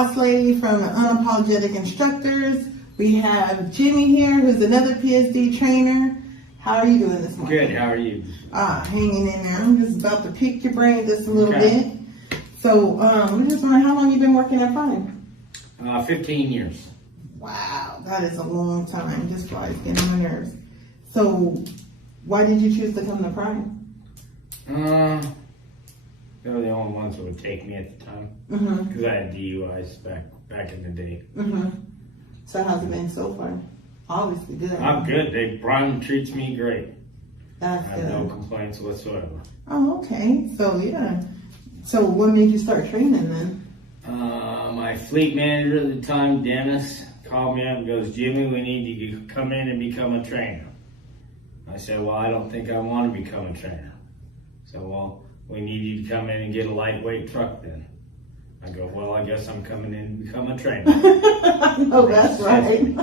boss lady from Unapologetic Instructors. We have Jimmy here, who's another PSD trainer. How are you doing this morning? Good, how are you? Hanging in there. I'm just about to pick your brain just a little bit. So, we just wondering how long you've been working at Prime? 15 years. Wow, that is a long time. Just flies getting on my nerves. So, why did you choose to come to Prime? They were the only ones that would take me at the time. Because I had DUIs back in the day. So how's it been so far? Obviously good. I'm good. Prime treats me great. That's I have good. no complaints whatsoever. Oh, okay. So yeah. So what made you start training then? My fleet manager at the time, Dennis, called me up and goes, Jimmy, we need you to come in and become a trainer. I said, well, I don't think I want to become a trainer. So, well, we need you to come in and get a lightweight truck then. I go, well, I guess I'm coming in to become a trainer. No, that's right.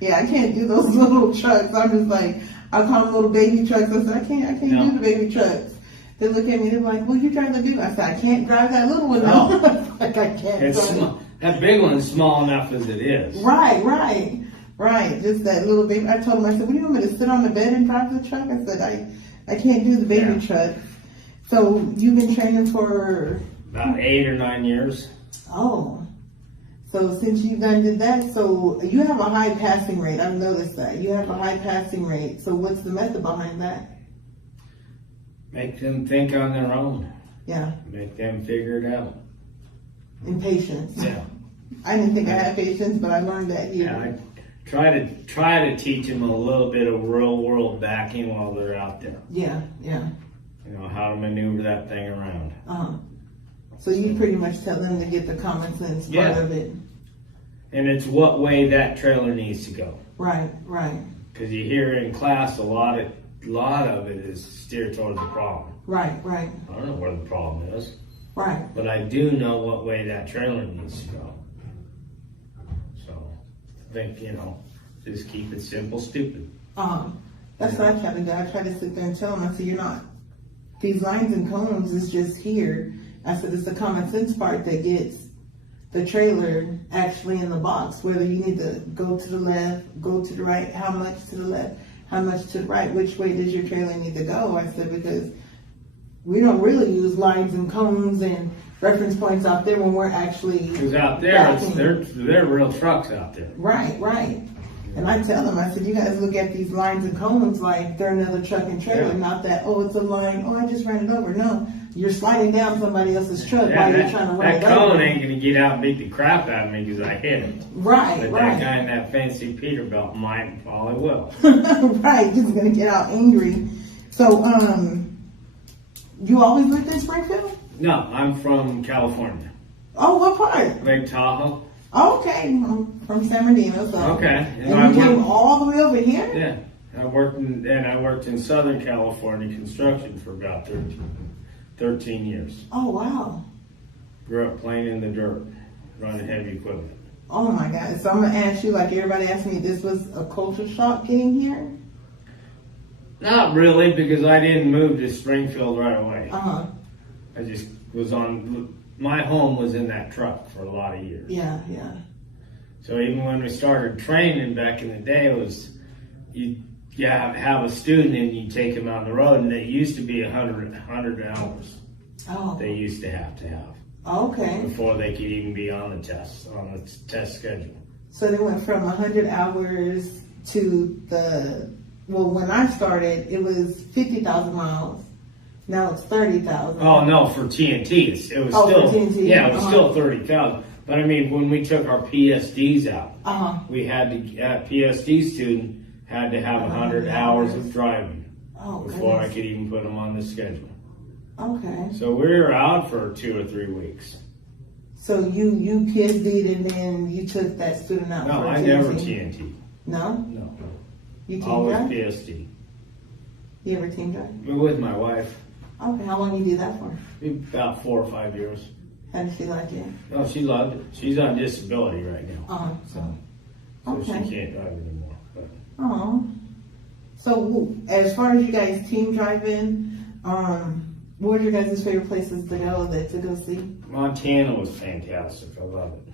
Yeah, I can't do those little trucks. I'm just like, I call them little baby trucks. I said, I can't do the baby trucks. They look at me, they're like, well, you drive the big one. I said, I can't drive that little one. No. Like, I can't. It's small. That big one's small enough as it is. Right. Just that little baby. I told him, I said, what do you want me to sit on the bed and drive the truck? I said, I can't do the baby truck. So you've been training for? About 8 or 9 years. Oh. So since you've did that, so you have a high passing rate. I've noticed that. You have a high passing rate. So what's the method behind that? Make them think on their own. Yeah. Make them figure it out. And patience. Yeah. I didn't think I had patience, but I learned that here. Yeah, I try to teach them a little bit of real world backing while they're out there. Yeah. You know, how to maneuver that thing around. So you pretty much tell them to get the common sense part of it. And it's what way that trailer needs to go. Right. Because you hear in class a lot of it is steered towards the problem. Right. I don't know where the problem is. Right. But I do know what way that trailer needs to go. So I think, just keep it simple, stupid. That's what I try to do. I try to sit there and tell them, I said, you're not, these lines and cones is just here. I said, it's the common sense part that gets the trailer actually in the box, whether you need to go to the left, go to the right, how much to the left, how much to the right, which way does your trailer need to go? I said, because we don't really use lines and cones and reference points out there when we're actually. Because out there, they're real trucks out there. Right. And I tell them, I said, you guys look at these lines and cones like they're another truck and trailer, not that, oh, it's a line, oh, I just ran it over. No, you're sliding down somebody else's truck while you're trying to run it over. That cone ain't going to get out and beat the crap out of me because I hit it. Right. But that guy in that fancy Peterbilt might probably will. Right, he's going to get out angry. So, you always lived in Springfield? No, I'm from California. Oh, what part? Lake Tahoe. Oh, okay, I'm from San Bernardino. So. Okay. And you came all the way over here? Yeah. I worked in Southern California construction for about 13 years. Oh, wow. Grew up playing in the dirt, running heavy equipment. Oh my God. So I'm going to ask you, like everybody asked me, this was a culture shock getting here? Not really, because I didn't move to Springfield right away. I just was my home was in that truck for a lot of years. Yeah. So even when we started training back in the day, it was, you have a student and you take him out on the road, and it used to be 100 hours. Oh. They used to have. Okay. Before they could even be on the test schedule. So they went from 100 hours to when I started, it was 50,000 miles. Now it's 30,000. Oh no, for TNT, it was still for TNT. Yeah, it was still 30,000. But I mean, when we took our PSDs out, we had to PSD student had to have 100 hours of driving before I could even put them on the schedule. Okay. So we were out for 2 or 3 weeks. So you PSD'd and then you took that student out. No, for I TNT. never TNT. No. You team Always drive? PSD. You ever team drive? With my wife. Okay, how long you do that for? About 4 or 5 years. How did she like it? No, she loved it. She's on disability right now. So she Okay. can't drive anymore. But. So as far as you guys team driving, what are your guys' favorite places to go see? Montana was fantastic. I love it.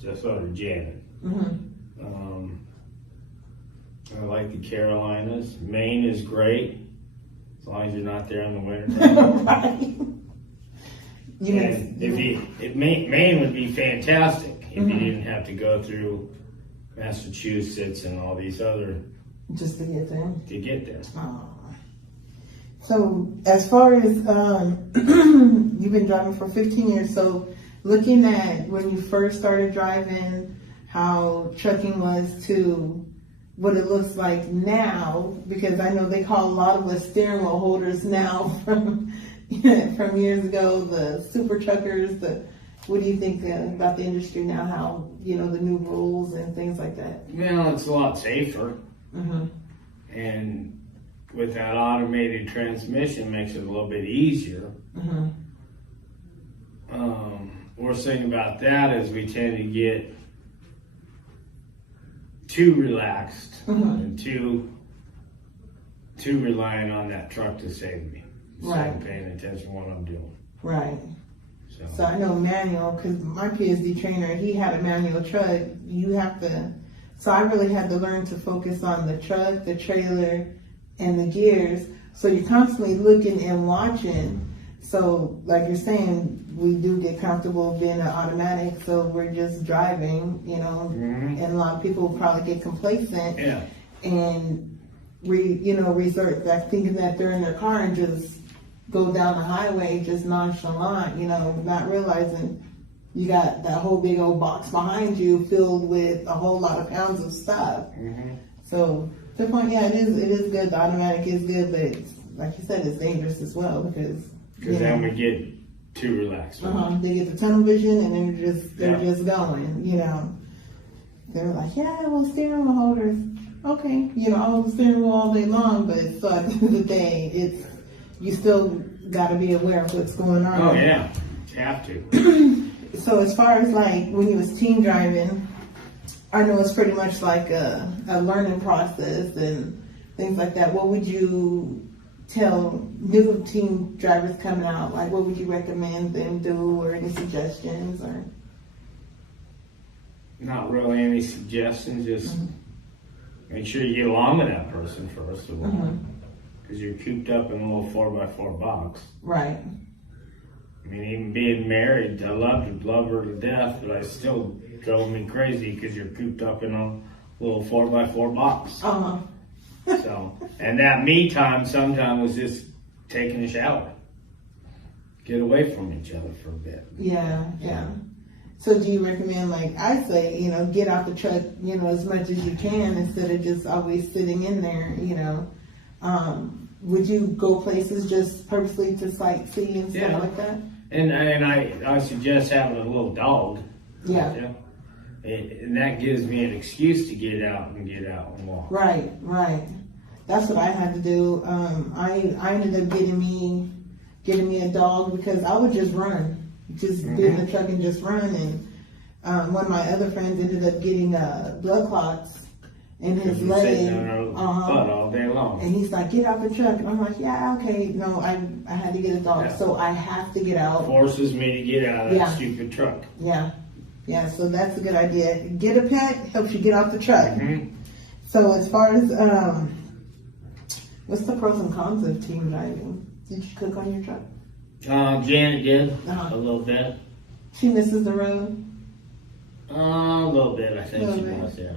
just sort of Janet. I like the Carolinas. Maine is great, as long as you're not there in the winter. Right. Maine would be fantastic if you didn't have to go through Massachusetts and all these other just to get there. Oh. So as far as you've been driving for 15 years, so looking at when you first started driving, how trucking was to what it looks like now, because I know they call a lot of us steering wheel holders now from years ago, the super truckers. What do you think about the industry now? How, the new rules and things like that? Well, it's a lot safer, and with that automated transmission, makes it a little bit easier. Worst thing about that is we tend to get too relaxed and too reliant on that truck to save me. Right. So I'm paying attention to what I'm doing. Right. So I know manual, because my PSD trainer, he had a manual truck. So I really had to learn to focus on the truck, the trailer, and the gears. So you're constantly looking and watching. So like you're saying, we do get comfortable being an automatic, so we're just driving, and a lot of people probably get complacent and resort back thinking that they're in their car and just go down the highway just nonchalant, not realizing you got that whole big old box behind you filled with a whole lot of pounds of stuff. So to the point, it is good. The automatic is good, but it's, like you said, it's dangerous as well because then we get too relaxed. They get the tunnel vision and they're just going. They're like, well, steering wheel holders. Okay, I'll hold the steering wheel all day long, but so at the end of the day, you still got to be aware of what's going on. Oh yeah, you have to. So as far as like when you was team driving, I know it's pretty much like a learning process and things like that. What would you tell new team drivers coming out? Like, what would you recommend them do, or any suggestions? Or not really any suggestions. Just make sure you get along with that person first of all, because you're cooped up in a little 4x4 box. Right. I mean, even being married, I love her to death, but I still drove me crazy because you're cooped up in a little 4x4 box. So, and that me time sometimes was just taking a shower. Get away from each other for a bit. Yeah. So do you recommend, like I say, get out the truck, as much as you can instead of just always sitting in there, would you go places just purposely to sightsee and stuff like that? And I suggest having a little dog. Yeah. And that gives me an excuse to get out and walk. Right. That's what I had to do. I ended up getting me a dog because I would just run, just be in the truck and just run. And one of my other friends ended up getting blood clots in his leg. Butt all day long. And he's like, get out the truck. And I'm like, yeah, okay. No, I had to get a dog, so I have to get out. Forces me to get out of that stupid truck. Yeah, so that's a good idea. Get a pet, helps you get off the truck. So as far as, what's the pros and cons of team driving? Did you cook on your truck? Janet did, a little bit. She misses the road? A little bit, I think she does, yeah.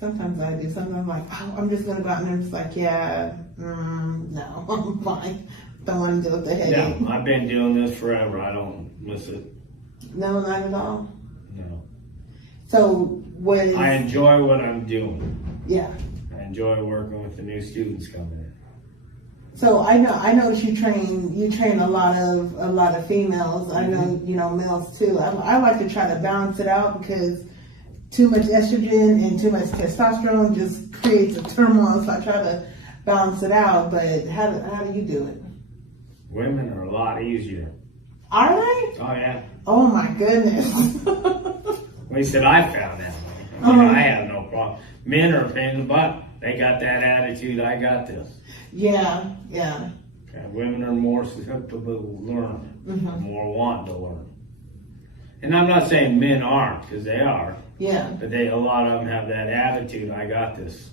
Sometimes I do. Sometimes I'm like, I'm just going to go out and I'm just like, no, I'm fine. Don't want to deal with the headache. Yeah, I've been doing this forever. I don't miss it. No, not at all? No. So I enjoy what I'm doing. Yeah. I enjoy working with the new students coming in. So I noticed you train a lot of females. I know, males too. I like to try to balance it out because too much estrogen and too much testosterone just creates a turmoil. So I try to balance it out. But how do you do it? Women are a lot easier. Are they? Oh yeah. Oh my goodness. At least that I found that way. I have no problem. Men are a pain in the butt. They got that attitude. I got this. Yeah. Okay. Women are more susceptible to learn, more wanting to learn. And I'm not saying men aren't, because they are. Yeah. But a lot of them have that attitude, I got this.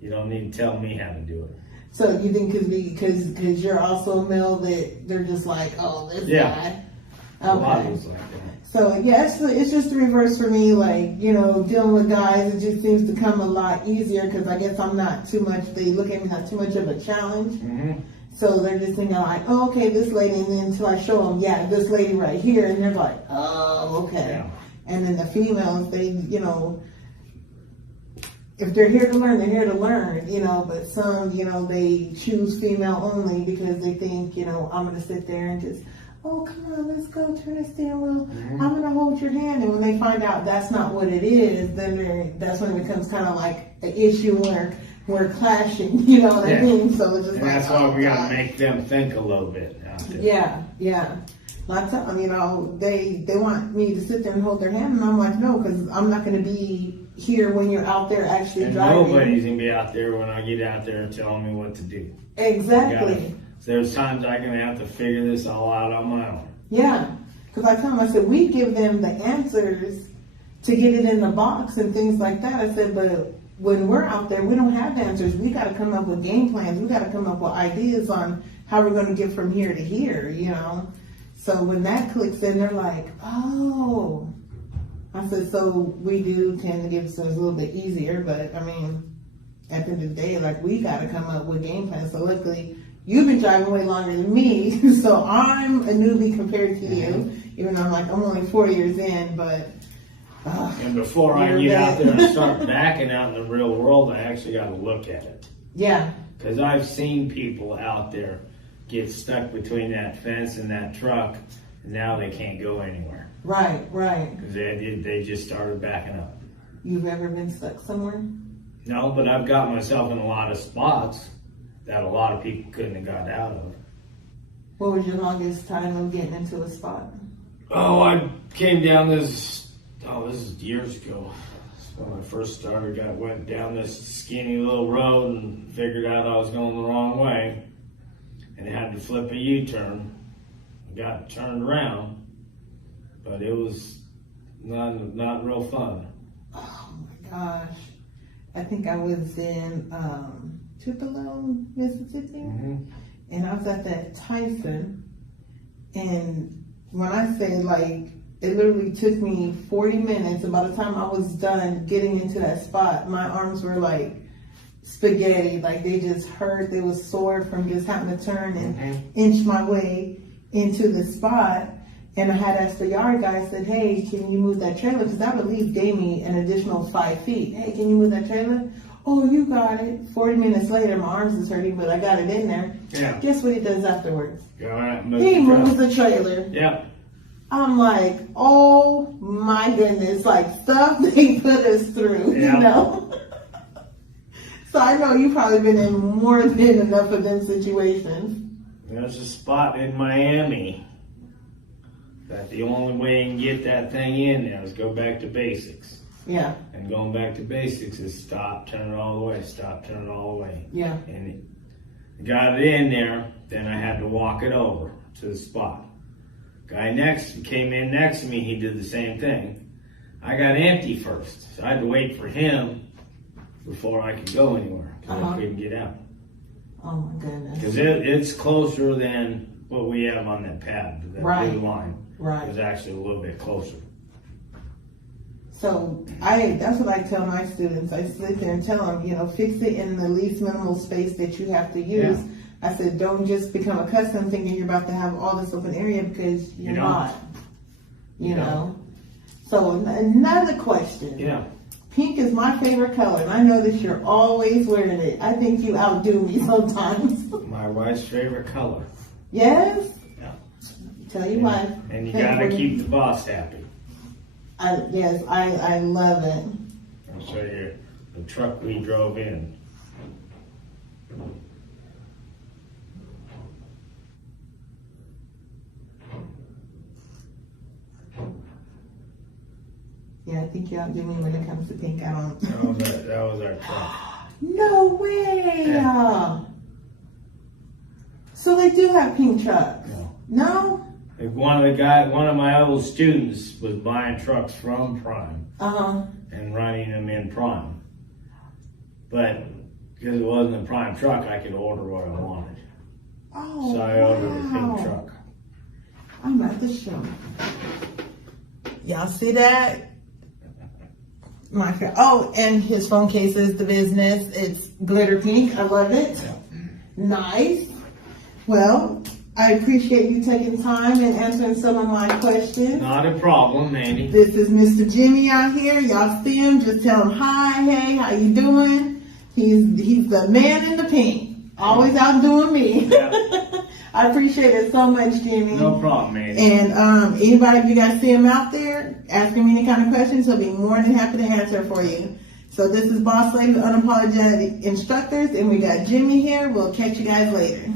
You don't need to tell me how to do it. So you think because you're also a male that they're just like, oh, this guy. A lot of us like that. So yeah, it's just the reverse for me. Like, you know, dealing with guys, it just seems to come a lot easier because I guess I'm not too much. They look at me not too much of a challenge. Mm-hmm. So they're just thinking like, oh, okay, this lady, and then until I show them, yeah, this lady right here, and they're like, oh, okay. Yeah. And then the females, they, you know, if they're here to learn, they're here to learn, you know, but some, you know, they choose female only because they think, you know, I'm going to sit there and just, oh, come on, let's go turn the steering wheel. Mm-hmm. I'm going to hold your hand. And when they find out that's not what it is, then that's when it becomes kind of like an issue where we're clashing, you know what I mean? So it's just and like, that's why we got to make them think a little bit out there. Yeah. Lots of them, you know, they want me to sit there and hold their hand, and I'm like, no, because I'm not going to be here when you're out there actually And driving. nobody's going to be out there when I get out there and telling me what to do. Exactly. There's times I'm going to have to figure this all out on my own. Yeah, because I tell them, I said, we give them the answers to get it in the box and things like that. I said, but when we're out there, we don't have the answers. We got to come up with game plans. We got to come up with ideas on how we're going to get from here to here, you know. So when that clicks in, they're like, oh. I said, so we do tend to give it a little bit easier, but I mean, at the end of the day, like, we got to come up with game plans. So luckily, you've been driving way longer than me, so I'm a newbie compared to you, even though I'm only 4 years in, but. And before I get out there and start backing out in the real world, I actually got to look at it. Yeah. Because I've seen people out there get stuck between that fence and that truck, and now they can't go anywhere. Right. Because they just started backing up. You've ever been stuck somewhere? No, but I've got myself in a lot of spots that a lot of people couldn't have got out of. What was your longest time of getting into a spot? Oh, I came down this is years ago. When I first started, went down this skinny little road and figured out I was going the wrong way. And had to flip a U-turn. Got turned around, but it was not real fun. Oh my gosh. I think I was in Tupelo, Mississippi, and I was at that Tyson, and when I say like, it literally took me 40 minutes, and by the time I was done getting into that spot, my arms were like spaghetti, like they just hurt. They was sore from just having to turn and inch my way into the spot. And I had asked the yard guy, I said, hey, can you move that trailer? Because I believe gave me an additional 5 feet. Hey, can you move that trailer? Oh, you got it. 40 minutes later, my arms is hurting, but I got it in there. Yeah. Guess what he does afterwards? He moves the trailer. Yeah. I'm like, oh my goodness, like stuff they put us through, you know? So I know you've probably been in more than enough of them situations. There's a spot in Miami that the only way you can get that thing in there is go back to basics. Yeah. And going back to basics is stop, turn it all the way, stop, turn it all the way. Yeah. And got it in there, then I had to walk it over to the spot. Guy came in next to me, he did the same thing. I got empty first, so I had to wait for him before I could go anywhere, because I couldn't get out. Oh my goodness. Because it's closer than what we have on that pad, that blue line. Right. It was actually a little bit closer. So that's what I tell my students. I sit there and tell them, you know, fix it in the least minimal space that you have to use. Yeah. I said, don't just become accustomed thinking you're about to have all this open area, because you're not. You know? So another question. Yeah. Pink is my favorite color, and I know that you're always wearing it. I think you outdo me sometimes. My wife's favorite color. Yes? Yeah. Tell you why. And you gotta keep the boss happy. Yes, I love it. I'll show you the truck we drove in. Yeah, I think you outdo me when it comes to pink. I don't. That was our truck. No way! Yeah. So they do have pink trucks? No? No? Like one of my old students was buying trucks from Prime and running them in Prime. But because it wasn't a Prime truck, I could order what I wanted. Oh, so I ordered a pink truck. I'm at the show. Y'all see that? And his phone case is the business. It's glitter pink. I love it. Yeah. Nice. Well, I appreciate you taking time and answering some of my questions. Not a problem, Mandy. This is Mr. Jimmy out here. Y'all see him, just tell him hi, hey, how you doing? He's the man in the pink. Always outdoing me. Yeah. I appreciate it so much, Jimmy. No problem, Mandy. And anybody, if you guys see him out there, ask him any kind of questions, he'll be more than happy to answer for you. So this is Boss Lady, Unapologetic Instructors, and we got Jimmy here. We'll catch you guys later.